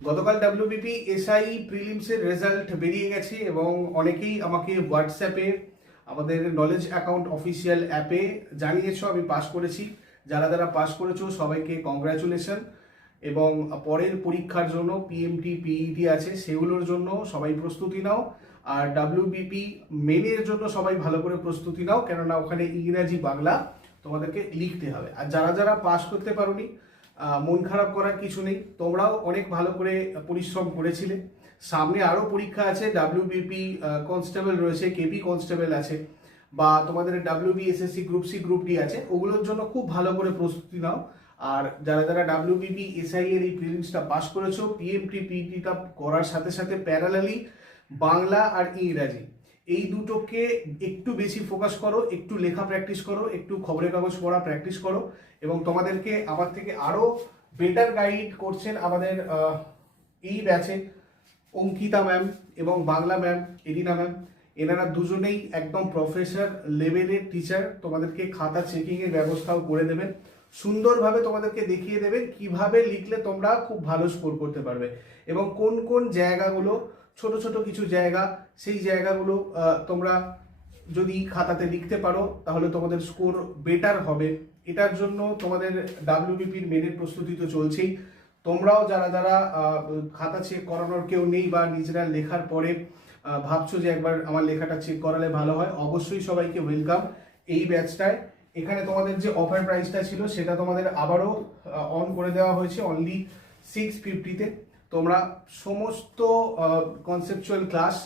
গতকাল WBP SI প্রিলিমসের result বেরিয়ে গেছে এবং অনেকেই আমাকে হোয়াটসঅ্যাপে আমাদের নলেজ অ্যাকাউন্ট অফিসিয়াল অ্যাপে জানিয়েছো আমি পাস করেছি। যারা যারা পাস করেছো সবাইকে কংগ্রাচুলেশন। এবং পরের পরীক্ষার জন্য পিএমটি পিইটি আছে, সেগুলোর জন্য সবাই প্রস্তুতি নাও। আর ডাব্লিউবিপি মেনের জন্য সবাই ভালো করে প্রস্তুতি নাও, কেননা ওখানে ইংরাজি বাংলা তোমাদেরকে লিখতে হবে। আর যারা যারা পাস করতে পারোনি, মন খারাপ করার কিছু নেই, তোমরাও অনেক ভালো করে পরিশ্রম করেছিলে। সামনে আরও পরীক্ষা আছে, ডাব্লিউবিপি কনস্টেবল রয়েছে, কেপি কনস্টেবল আছে, বা তোমাদের WBSSC group C group D আছে, ওগুলোর জন্য খুব ভালো করে প্রস্তুতি নাও। আর যারা যারা ডাব্লিউবিপি এসআই এর এই প্রিলিমসটা পাস করেছো, পিএমটি পিইটিটা করার সাথে সাথে প্যারালালি বাংলা আর ইংরাজি এই দুটোকে একটু বেশি ফোকাস করো, একটু লেখা প্র্যাকটিস করো, একটু খবরের কাগজ পড়া প্র্যাকটিস করো। এবং তোমাদেরকে আমার থেকে আরো বেটার গাইড করছেন আমাদের এই ব্যাচে অঙ্কিতা ম্যাম এবং বাংলা ম্যাম এরিনা ম্যাম। এনারা দুজনেই একদম প্রফেসর লেভেলের টিচার, তোমাদেরকে খাতা চেকিং এর ব্যবস্থাও করে দেবেন, সুন্দরভাবে তোমাদেরকে দেখিয়ে দেবেন কিভাবে লিখলে তোমরা খুব ভালো স্কোর করতে পারবে এবং কোন কোন জায়গাগুলো ছোট ছোট কিছু জায়গা, সেই জায়গাগুলো তোমরা যদি খাতাতে লিখতে পারো তাহলে তোমাদের স্কোর বেটার হবে। এটার জন্য তোমাদের ডাব্লিউবিপির মেনের প্রস্তুতি তো চলছেই। তোমরাও যারা যারা খাতা চেক করানোর কেউ নেই বা নিজেরা লেখার পরে ভাবছো যে একবার আমার লেখাটা চেক করালে ভালো হয়, অবশ্যই সবাইকে ওয়েলকাম এই ব্যাচটায়। এখানে তোমাদের যে অফার প্রাইসটা ছিল সেটা তোমাদের আবারও অন করে দেওয়া হয়েছে অনলি 650-তে। তোমরা সমস্ত কনসেপচুয়াল ক্লাস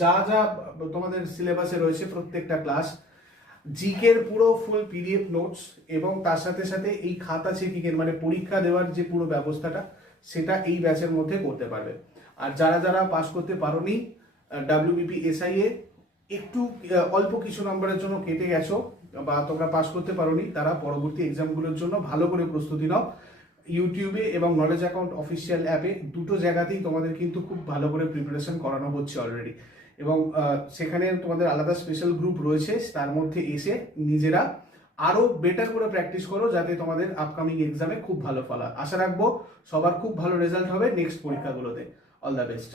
যা যা তোমাদের সিলেবাসে রয়েছে প্রত্যেকটা ক্লাস, জিকের পুরো ফুল পিডিএফ নোটস এবং তার সাথে সাথে এই খাতা চেকিং এর মানে পরীক্ষা দেওয়ার যে পুরো ব্যবস্থাটা সেটা এই ব্যাচের মধ্যে করতে পারবে। আর যারা যারা পাস করতে পারোনি ডাব্লিউবিপি এসআই এ, একটু অল্প কিছু নম্বরের জন্য কেটে গেছো বা তোমরা পাস করতে পারোনি, তারা পরবর্তী এক্সামগুলোর জন্য ভালো করে প্রস্তুতি নাও। ইউটিউবে এবং নলেজ অ্যাকাউন্ট অফিসিয়াল অ্যাপে দুটো জায়গাতেই তোমাদের কিন্তু খুব ভালো করে প্রিপারেশন করানো হচ্ছে অলরেডি। এবং সেখানে তোমাদের আলাদা স্পেশাল গ্রুপ রয়েছে, তার মধ্যে এসে নিজেরা আরো বেটার করে প্র্যাকটিস করো যাতে তোমাদের আপকামিং এক্সামে খুব ভালো ফল হয়। আশা রাখবো সবার খুব ভালো রেজাল্ট হবে নেক্সট পরীক্ষাগুলোতে। All the best.